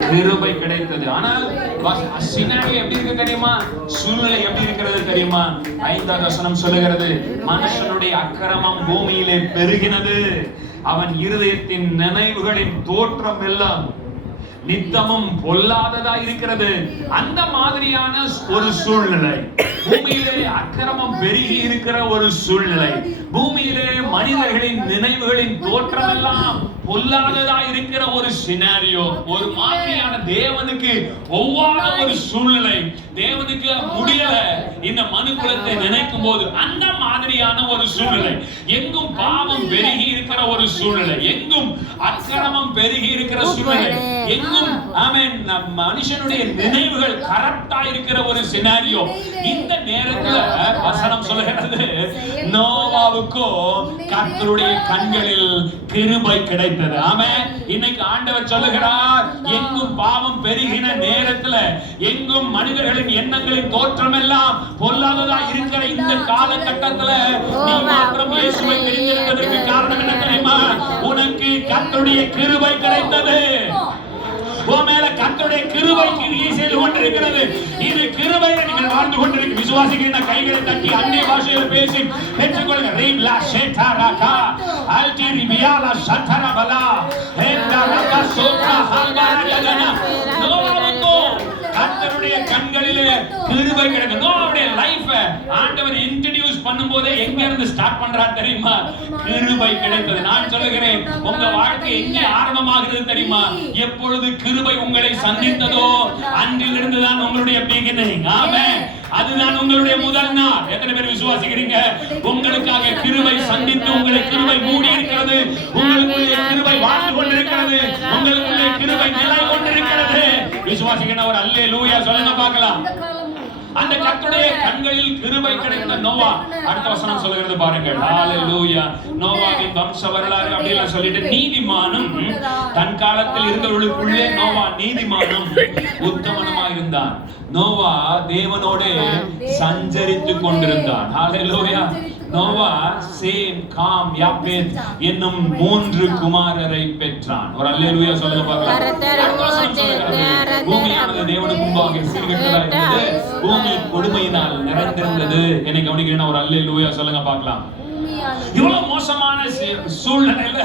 கிருபை கிடைத்தது. ஆனால் சினாரி எப்படி இருக்கு தெரியுமா? சூழ்நிலை எப்படி இருக்கிறது தெரியுமா? ஐந்தாவது வசனம் சொல்லுகிறது மனுஷனுடைய அக்கிரமம் பூமியிலே பெருகினது. அவன் இருதயத்தின் நினைவுகளின் தோற்றம் எல்லாம் நித்தமும் பொல்லாததா இருக்கிறது. அந்த மாதிரியான ஒரு சூழ்நிலை. பூமியிலே அக்கிரமம் பெருகி இருக்கிற ஒரு சூழ்நிலை. பூமியிலே மனிதர்களின் நினைவுகளின் தோற்றம் எல்லாம் பொல்லாததா இருக்கிற ஒரு சினாரியோ ஒரு மாதிரியான தேவனுக்கு ஒவ்வாத ஒரு சூழ்நிலை. தேவனுக்கு முடியல. இந்த மனுக்குலத்தை நினைக்கும் போது அந்த மாதிரியான ஒரு சூழ்நிலை. எங்கும் பாவம் பெருகி இருக்கிற ஒரு சூழ்நிலை. எங்கும் அக்கிரமம் பெருகி இருக்கிற சூழ்நிலை. எங்கும் ஆமென். நம் மனுஷனுடைய நினைவுகள் கரெக்டா இருக்கிற ஒரு சினாரியோ இந்த நேரத்துல வசனம் சொல்லுகிறது நோவாவுக்கும் கர்த்தருடைய கண்களில் கிருபை கிடைத்தது. ஆமே இன்னைக்கு ஆண்டவர் சொல்லுகிறார் எங்கும் பாவம் பெருகின நேரத்துல எங்கும் மனிதர்களின் எண்ணங்களின் தோற்றம் எல்லாம் பொல்லாததா இருக்கிற இந்த காலகட்டத்துல நீ மாத்திரம் இயேசுவை தெரிந்திருந்ததற்கு காரணம் என்ன தெரியுமா? உனக்கு கர்த்தருடைய கிருபை கிடைத்தது. உன் மேல கர்த்தருடைய கிருபை கிரியை செய்து கொண்டிருக்கிறது. இது கிருபையை நீங்கள் வாழ்ந்து கொண்டிருக்க விசுவாசிக்கிற கைகளை தட்டி அந்நிய பாஷையில் பேசி பெற்றுக்கொள்ளுங்க. ரீம் லா ஷேட்டா ராகா. அல்டி ரிபியாலா சத்தர பலா ஹேண்டா ரகா சோத்ரா ஹால்பாரா ஜகனா நோவாவுக்கோ கர்த்தருடைய கண்களிலே கிருபை கிடைக்கும். நோவாவுடைய லைஃப ஆண்டவர் இன்ட்ரோடியூஸ் பண்ணும்போதே எங்க இருந்து ஸ்டார்ட் பண்றார் தெரியுமா? கிருபை கிடைத்தது நான் சொல்லுகிறேன் உங்க வாழ்க்கை எங்கே ஆரம்பமாகிறது தெரியுமா? எப்பொழுது கிருபை உங்களை சந்தித்ததோ அன்றிலிருந்து தான் உங்களுடைய பிகினிங் ஆமென் அதுதான் உங்களுடைய முதல் நாள். எத்தனை பேர் விசுவாசிக்கிறீங்க? உங்களுக்காக கிருபை சந்தித்து உங்களை கிருபை மூடி இருக்கிறது உங்களுக்குள்ளே கிருபை வாழ்ந்து கொண்டிருக்கிறது. உங்களுக்குள்ளே கிருபை நிலை கொண்டிருக்கிறது. விசுவாசிக்கிற ஒரு அல்லே லூயா சொல்லுங்க பார்க்கலாம். அந்த கர்த்தருடைய கண்களில் கிருபை கிடைத்த நோவா. அடுத்த வசனம் சொல்லுகிறது பாருங்கள். ஹalleluya நோவாவின் வம்ச வரலாறு அப்படி எல்லாம் சொல்லிட்டு நீதிமானும் தன் காலத்தில் இருந்தவர்களுக்குள்ளே நோவா நீதிமானும் உத்தமனுமா இருந்தான். நோவா தேவனோடு சஞ்சரித்து கொண்டிருந்தான். ஹalleluya நோவா சேம் காம் யாப்பேத் என்னும் மூன்று குமாரரை பெற்றான். ஒரு அல்லேலூயா சொல்லுங்க பார்க்கலாம். பூமியானது தேவனுக்கு முன்பாக சீர்கெட்டதா இருந்தது பூமி கொடுமையினால் நிறைந்திருந்தது. என்னை கவனிக்கிறேன் ஒரு அல்லேலூயா சொல்லுங்க பார்க்கலாம். இவ்வளவு மோசமான சூழ்நிலையில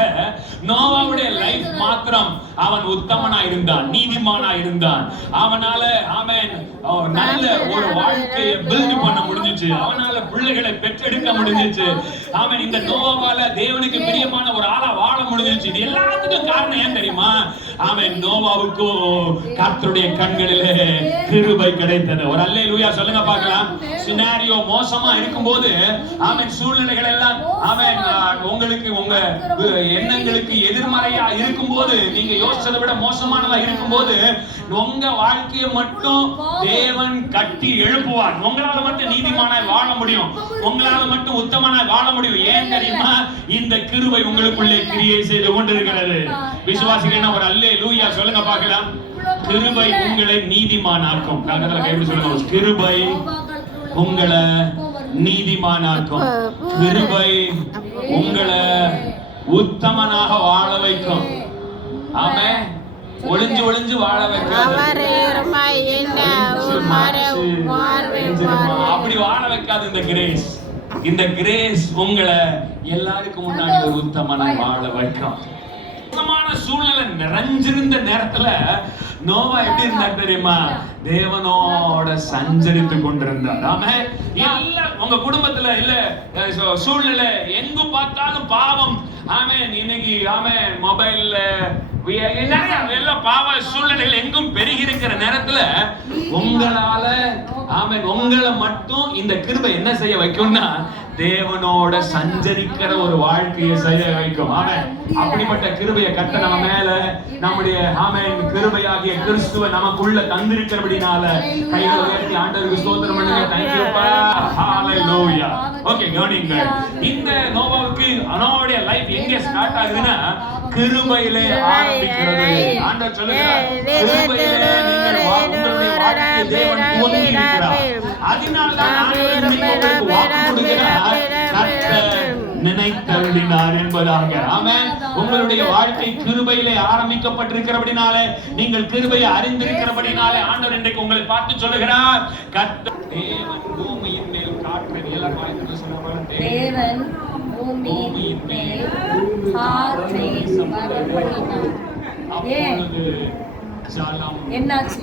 நோவாவுடைய லைஃப் மாத்திரம் அவன் உத்தமனா இருந்தான் நீதிமானா இருந்தான். அவனால அவன் நல்ல ஒரு வாழ்க்கையை பில்ட் பண்ண முடிஞ்சுச்சு. அவனால பிள்ளைகளை பெற்றெடுக்க முடிஞ்சுச்சு. அவன் இந்த நோவாவால தேவனுக்கு பிரியமான ஒரு ஆளா வாழ முடிஞ்சுச்சு. இது எல்லாத்துக்கும் காரணம் ஏன் தெரியுமா? அவன் நோவாவுக்கு கர்த்தருடைய கண்களிலே கிருபை கிடைத்தது. ஒரு அல்லே லூயா சொல்லுங்க பார்க்கலாம். சினாரியோ மோசமா இருக்கும்போது அவன் சூழ்நிலைகள் எல்லாம் அவன் உங்களுக்கு உங்க எண்ணங்களுக்கு எதிர்மறையா இருக்கும்போது நீங்க யோசிச்சதை விட மோசமானதா இருக்கும்போது உங்க வாழ்க்கையை மட்டும் தேவன் கட்டி எழுப்புவார். உங்களால மட்டும் நீதிமானாய் வாழ முடியும். உங்களால மட்டும் உத்தமனாய் வாழ முடியும். ஏன் தெரியுமா? இந்த கிருபை உங்களுக்குள்ளே கிரியை செய்து கொண்டிருக்கிறது. விசுவாசிகள் ஒரு அல்லே லூயா சொல்லுங்க பார்க்கலாம். கிருபை உங்களை நீதிமானாக்கும். கங்கத்துல சொல்லுங்க. கிருபை உங்களை நீதிமானாக்கும். கிருபை உங்களை உத்தமனாக வாழ வைக்கும். ஆமே ஒளிஞ்சு ஒளிஞ்சு வாழ வைக்காது. அப்படி வாழ வைக்காது இந்த கிரேஸ் இந்த கிரேஸ் உங்களை எல்லாருக்கும் முன்னாடி ஒரு உத்தமனாய் வாழ வைக்கும். சூழ்நிலை நிறைஞ்சிருந்த நேரத்துல நோவா எப்படி இருந்தார் தெரியுமா? தேவனோட சஞ்சரித்து கொண்டிருந்தார். ஆமே இல்ல உங்க குடும்பத்துல இல்ல சூழ்நிலை எங்க பார்த்தாலும் பாவம். ஆமென். இன்னைக்கு ஆமென் மொபைல்ல நிறைய எல்லா பாவ சூழ்நிலைகள் எங்கும் பெருகி இருக்கிற நேரத்துல உங்களால ஆமென் உங்களை மட்டும் இந்த கிருபை என்ன செய்ய வைக்கும்னா தேவனோட சஞ்சரிக்கிற ஒரு வாழ்க்கையை செய்ய வைக்கும் ஆமென். அப்படிப்பட்ட கிருபையை கட்ட நம்ம மேல நம்முடைய ஆமென் கிருபையாகிய கிறிஸ்துவ நமக்குள்ள தந்திருக்கிறபடினால கைகளை உயர்த்தி ஆண்டவருக்கு ஸ்தோத்திரம் பண்ணுங்க. தேங்க்யூப்பா ஹalleluya ஓகே கவனிங்க இந்த நோவாவுக்கு நோவாவுடைய லைஃப் எங்க ஸ்டார்ட் ஆகுதுன்னா கிருபையிலே ஆரம்பிக்கிறது. ஆண்டவர் சொல்லுகிறார் கிருபையிலே நீங்கள் உங்களுடைய வாழ்க்கையை தேவன் துவங்கி இருக்கிறார் நினைத்தருளினார் என்பதாக. ஆமென். உங்களுடைய வாழ்க்கை கிருபையிலே ஆரம்பிக்கப்பட்டிருக்கிறபடினாலே நீங்கள் கிருபையை அறிந்திருக்கிறபடினாலே ஆண்டவர் இன்றைக்கு உங்களை பார்த்து சொல்லுகிறார். கர்த்தர் தேவன் பூமியின் மேல் காற்றை தேவன் பூமியின் மேல் காற்றை என்னாச்சு?